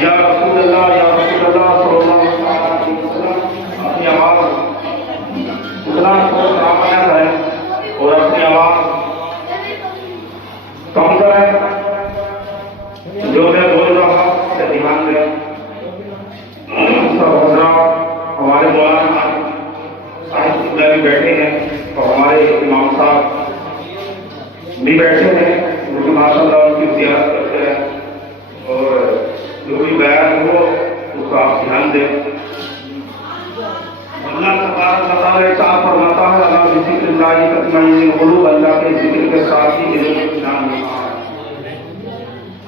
یا رسول اللہ یا رسول اللہ صلی اللہ علیہ وسلم. اپنی آواز اتنا سامعیت ہے اور اپنی آواز کم کریں. جو میں بول رہا سے دھیان دیں. سب حضرات ہمارے مولانا صاحب بھی بیٹھے ہیں اور ہمارے امام صاحب بھی بیٹھے ہیں جو کہ ماشاء اللہ ان کی زیارت کرتے ہیں اور جو بھی بیان ہو اس کو آپ دھیان دیں. اللہ تبارک و تعالیٰ ارشاد فرماتا ہے اللہ بذکر اللہ تطمئن القلوب. اللہ کے ذکر کے ساتھ ہی دلوں کو اطمینان ملتا ہے.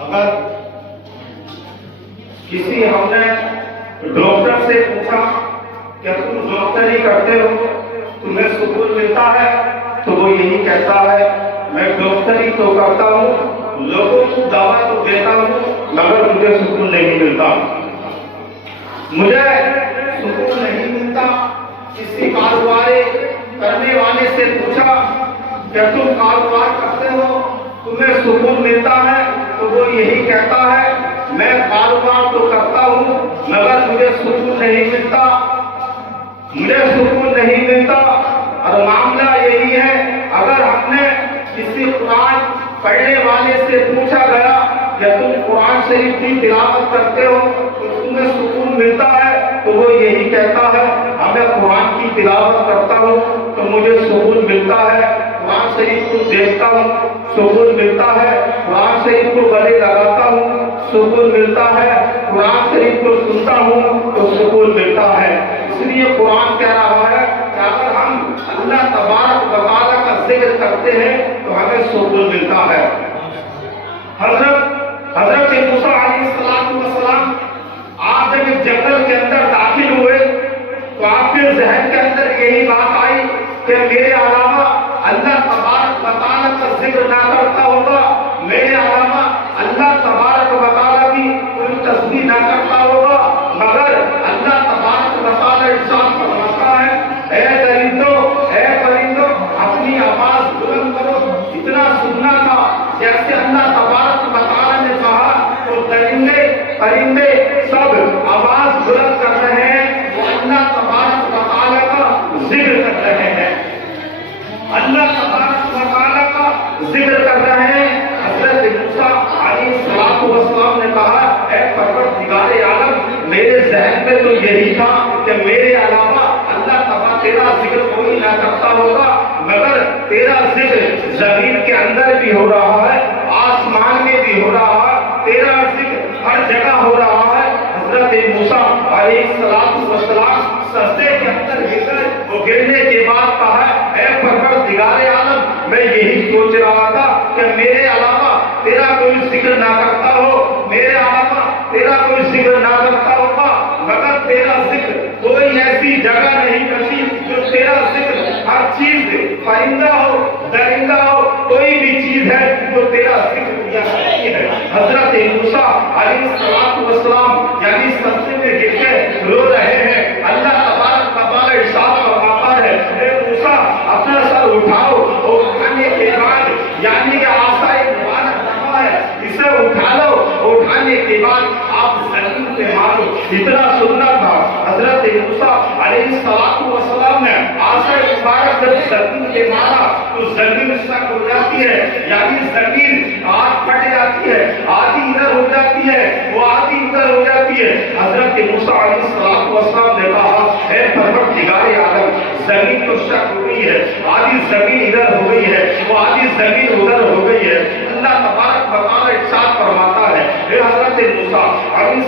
اگر کسی ہم نے ڈاکٹر سے پوچھا کہ تم ڈاکٹری کرتے ہو تمہیں سکون ملتا ہے تو وہ یہی کہتا ہے میں ڈاکٹری تو کرتا ہوں لوگوں کو دوا تو دیتا ہوں مگر مجھے سکون نہیں ملتا. مجھے سکون نہیں ملتا. کسی کاروبار کرنے والے سے پوچھا کہ تم کاروبار کرتے ہو تمہیں سکون ملتا ہے تو وہ یہی کہتا ہے میں کاروبار تو کرتا ہوں مگر مجھے سکون نہیں ملتا. مجھے سکون نہیں ملتا. اور معاملہ یہی ہے اگر ہم نے کسی قرآن پڑھنے والے سے پوچھا گیا کہ تم قرآن شریف کی تلاوت کرتے ہو تو تمہیں سکون ملتا ہے تو وہ یہی کہتا ہے میں قرآن کی تلاوت کرتا ہوں تو مجھے سکون ملتا ہے. قرآن شریف کو دیکھتا ہوں سکون ملتا ہے. قرآن شریف کو گلے لگاتا ہوں سکون ملتا ہے. قرآن شریف کو سنتا ہوں تو سکون ملتا ہے. اس لیے قرآن کہہ رہا ہے کہ اگر ہم اللہ تبارک و تعالیٰ کا ذکر کرتے ہیں تو ہمیں سکون ملتا ہے. حضرت موسیٰ علیہ السلام آپ جب اس جنگل کے اندر داخل ہوئے تو آپ کے ذہن کے اندر یہی بات آئی کہ میرے علاوہ اللہ تبارک و تعالیٰ کا ذکر نہ کرتا ہوگا, میرے علاوہ اللہ تبارک و تعالیٰ کی کوئی تسبیح نہ کرتا ہوگا, مگر اللہ تبارک و تعالیٰ ارشاد فرماتا ہے اے پرندوں اپنی آواز بلند کرو. اتنا سننا تھا جیسے اللہ تبارک و تعالیٰ نے کہا تو پرندے سب آواز بلند کر رہے ہیں وہ اللہ تبارک و تعالیٰ کا ذکر کر رہے ہیں. اللہ تبارک و تعالیٰ کا ذکر کر رہے ہیں. حضرت موسیٰ علیہ السلام نے کہا اے پروردگار عالم میرے ذہن میں تو یہی تھا کہ میرے علاوہ اللہ تبارک تیرا ذکر کوئی نہ کرتا ہوگا, مگر تیرا ذکر زمین کے اندر بھی ہو رہا ہے آسمان میں بھی ہو رہا ہے, تیرا ذکر ہر جگہ ہو رہا ہے. حضرت موسیٰ علیہ السلام سجدے کے اندر گر گئے. وہ گرنے کے بعد کہا اے پروردگار عالم میں یہی سوچ رہا تھا کہ میرے علاوہ تیرا کوئی ذکر نہ کرتا ہو, میرے علاوہ تیرا کوئی ذکر نہ کرتا ہوگا, مگر تیرا ذکر کوئی ایسی جگہ نہیں کرتی جو تیرا ذکر ہر چیز پرندہ ہو درندہ ہو کوئی بھی چیز ہے جو تیرا ذکر کیا کرتی ہے. حضرت موسیٰ علیہ السلام یعنی سجدے میں گر کے رو رہے ہیں. اللہ تبارک و تعالیٰ ارشاد فرماتا ہے اے موسیٰ اپنا سر اٹھاؤ, اور اٹھانے کے بعد یعنی کہ آسائے مبارک رکھا ہے اسے اٹھا لو, اٹھانے کے بعد آپ زمین پہ مارو. اتنا سننا تھا. حضرت موسیٰ علیہ السلام نے آسائے مبارک جب زمین پہ مارا تو زمین سخت ہو جاتی ہے, یعنی زمین آدھ پھٹ جاتی ہے, آدھی ادھر ہو جاتی ہے وہ آدھی ادھر ہو جاتی ہے. حضرت موسیٰ علیہ السلام نے کہا اے پروردگار عالم زمین تو شک ہو گئی ہے, آدھی زمین ادھر ہو گئی ہے وہ آدھی زمین ادھر ہو گئی ہے. اللہ تبارک و تعالیٰ ارشاد فرماتا ہے اے حضرت موسیٰ علیہ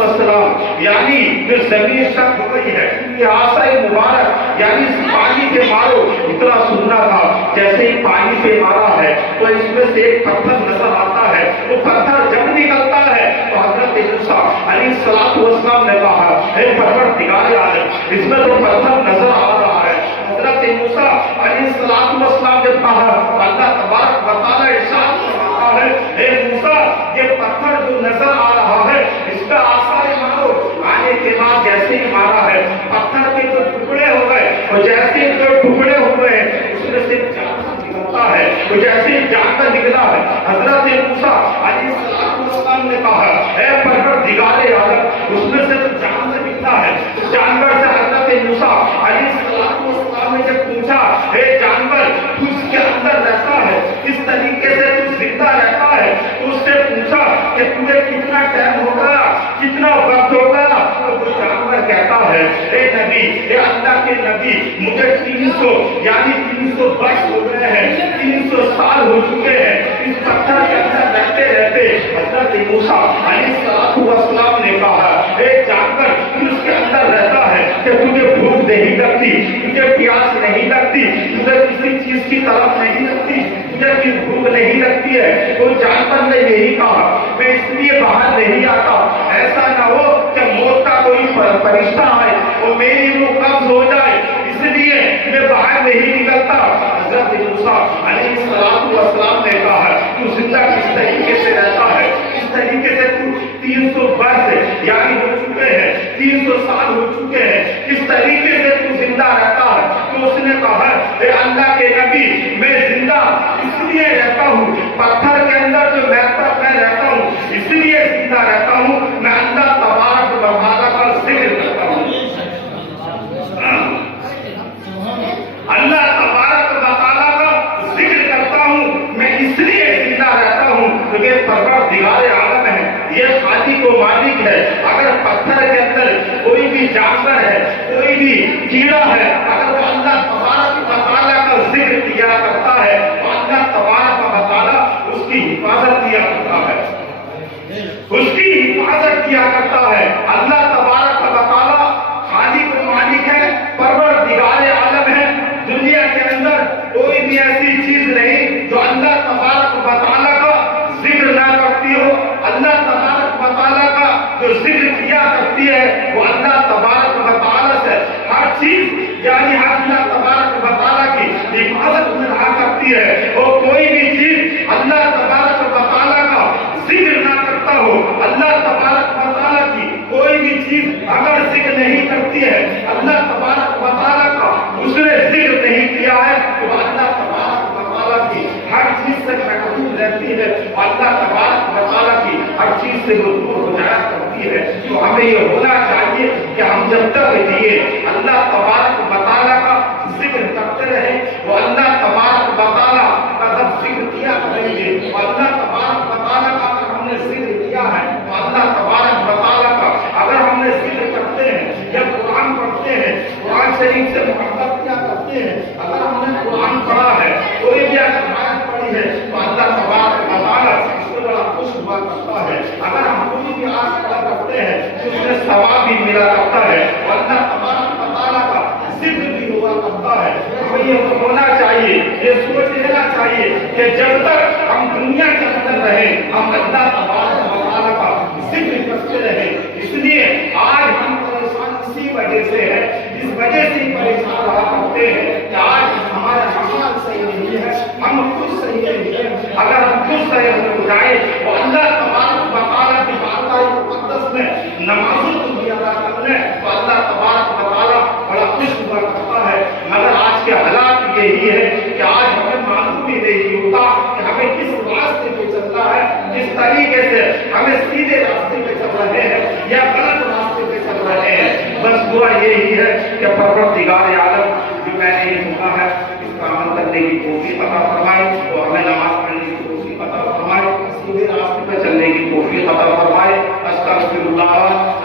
السلام یعنی جو زمین شک ہو گئی ہے یہ آسائے مبارک یعنی پانی پہ مارو. اتنا سننا تھا جیسے ہی پانی پہ مارا ہے تو اس میں سے ایک پتھر نظر آتا ہے. وہ پتھر جب نکلتا ہے تو حضرت موسیٰ علیہ السلام نے کہا اے پروردگار عالم اس میں تو پتھر نظر آ رہا ہے. حضرت موسیٰ علیہ السلام نے کہا اللہ تبارک و تعالیٰ ارشاد فرماتا ہے اے موسیٰ یہ پتھر جو نظر آ رہا ہے اس کا آثار مارو. آنے کے بعد جیسے ہی مارا ہے پتھر کے جو ٹکڑے ہو گئے اور جیسے جو ٹکڑے ہوئے ہیں اس میں سے جانور نکلتا ہے, تو جیسے جانور نکلا ہے حضرت موسیٰ علیہ تو اس سے پوچھا کہ تمہیں کتنا ٹائم ہوگا، کتنا وقت ہوگا؟ تو وہ جانور کہتا ہے اے نبی، اے اللہ کے نبی، مجھے 300 یعنی 300 برس ہو گئے ہیں، 300 سال ہو چکے ہیں اس پتھر کے اندر رہتے رہتے۔ حضرت موسیٰ علیہ السلام نے کہا اے جانور، تو اس کے اندر رہتا ہے کہ تجھے بھوک نہیں لگتی، تجھے پیاس نہیں لگتی، تجھے کسی چیز کی طرف نہیں لگتی، تجھے کسی بھوک نہیں لگتی ہے۔ تو جانور نے یہی کہا میں اس لیے باہر نہیں آتا، ایسا نہ ہو کہ موت کا کوئی فرشتہ آئے اور میری روح قبض ہو جائے، اس لیے میں باہر نہیں نکلتا۔ حضرت موسیٰ علیہ السلام نے کہا تو زندہ کس طریقے سے رہتا ہے، اس طریقے سے تو 300 برس یعنی ہو چکے ہیں، 300 سال ہو چکے ہیں، اس طریقے سے تو زندہ رہتا ہے؟ تو اس نے کہا اے اللہ کے نبی، میں زندہ اس لیے رہتا ہوں، پتھر کے اندر جو میں رہتا ہوں اس لیے زندہ رہتا ہوں، میں اللہ تبارک و تعالیٰ کا ذکر کرتا ہوں، اللہ تبارک و تعالیٰ کا ذکر کرتا ہوں، میں اس لیے زندہ رہتا ہوں کیونکہ پروردگار عالم ہے، یہ خالق و مالک ہے۔ اگر پتھر کے اندر کوئی بھی جانور ہے، کوئی بھی کیڑا ہے، اگر وہ اللہ تبارک و تعالیٰ کا ذکر کیا کرتا ہے تو اللہ تبارک و تعالیٰ اس کی حفاظت کیا کرتا ہے، اس کی حفاظت کیا کرتا ہے۔ اللہ تبارک و تعالیٰ خالق و مالک ہے، پروردگار عالم ہے۔ دنیا کے اندر کوئی بھی ایسی چیز نہیں جو اللہ تبارک و تعالیٰ کا ذکر نہ کرتی ہو۔ اللہ تبارک و تعالیٰ کا جو ذکر کیا کرتی ہے وہ اللہ تبارک و تعالیٰ سے ہر چیز یعنی اللہ تبارک و تعالیٰ کی حفاظت میں رہا کرتی ہے، اور کوئی بھی چیز اللہ تبارک و تعالیٰ کا ذکر نہ کرتا ہو، اللہ تبارک و تعالیٰ کی کوئی بھی چیز اگر ذکر نہیں کرتی ہے، اللہ تبارک و تعالیٰ کا اس نے ذکر نہیں کیا ہے تو اللہ تبارک و تعالیٰ کی ہر چیز سے محفوظ رہتی ہے، اللہ تبارک و تعالیٰ کی ہر چیز سے وہ دور ہو جایا کرتی ہے۔ تو ہمیں یہ ہونا چاہیے کہ ہم جب تک جیے اللہ تبارک و تعالیٰ کا ذکر کرتے رہیں، وہ اللہ تبارک و تعالیٰ کا جب ذکر کیا کریں گے، اللہ تبارک و تعالیٰ کا اگر ہم نے ذکر کیا ہے تو اللہ تبارک و تعالیٰ کا اگر ہم نے ذکر کرتے ہیں یا قرآن پڑھتے ہیں، قرآن شریف سے محبت کیا کرتے ہیں، اگر ہم نے قرآن پڑھا ہے، کوئی بھی آیت پڑھی ہے تو اللہ تبارک و تعالیٰ اس سے بڑا خوش ہوا کرتا ہے۔ اگر ہم کوئی بھی آیت پڑھا کرتے ہیں تو اس میں ثواب بھی ملا کرتا ہے، اور اللہ تبارک و تعالیٰ کا ذکر بھی ہوا کرتا ہے۔ ہمیں یہ ہونا چاہیے، یہ سوچ لینا چاہیے کہ جب تک ہم دنیا کے اندر رہیں ہم اللہ تبارک و تعالیٰ کا ذکر کرتے رہیں۔ اس لیے آج ہم پریشان اسی وجہ سے ہے، اس وجہ سے پریشان رہا کرتے ہیں کہ آج ہمارا حال صحیح نہیں ہے، ہم خود صحیح نہیں ہے۔ اگر ہم خود صحیح ہو جائے تو اللہ تبارک و تعالیٰ کی بارگاہ مقدس میں نمازوں کو بھی ادا کرنے تو اللہ تبارک و تعالیٰ بڑا خوش ہوا کرتا ہے۔ مگر آج کے حالات یہی ہے کہ آج ہمیں معلوم بھی نہیں ہوتا کہ ہمیں کس راستے پہ چلنا ہے، کس طریقے سے ہمیں سیدھے راستے پہ چل رہے ہیں یا غلط راستے پہ چل رہے ہیں۔ بس دعا یہی ہے کہ پروردگار عالم جو میں نے سنا ہے اس کا عمل کرنے کی توفیق عطا فرمائے، اور ہمیں نماز پڑھنے کی توفیق عطا فرمائے، سیدھے راستے پہ چلنے کی توفیق عطا فرمائے۔ استغفر اللہ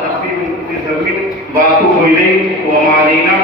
ربی من کل ذنب واتوب الیہ وما علینا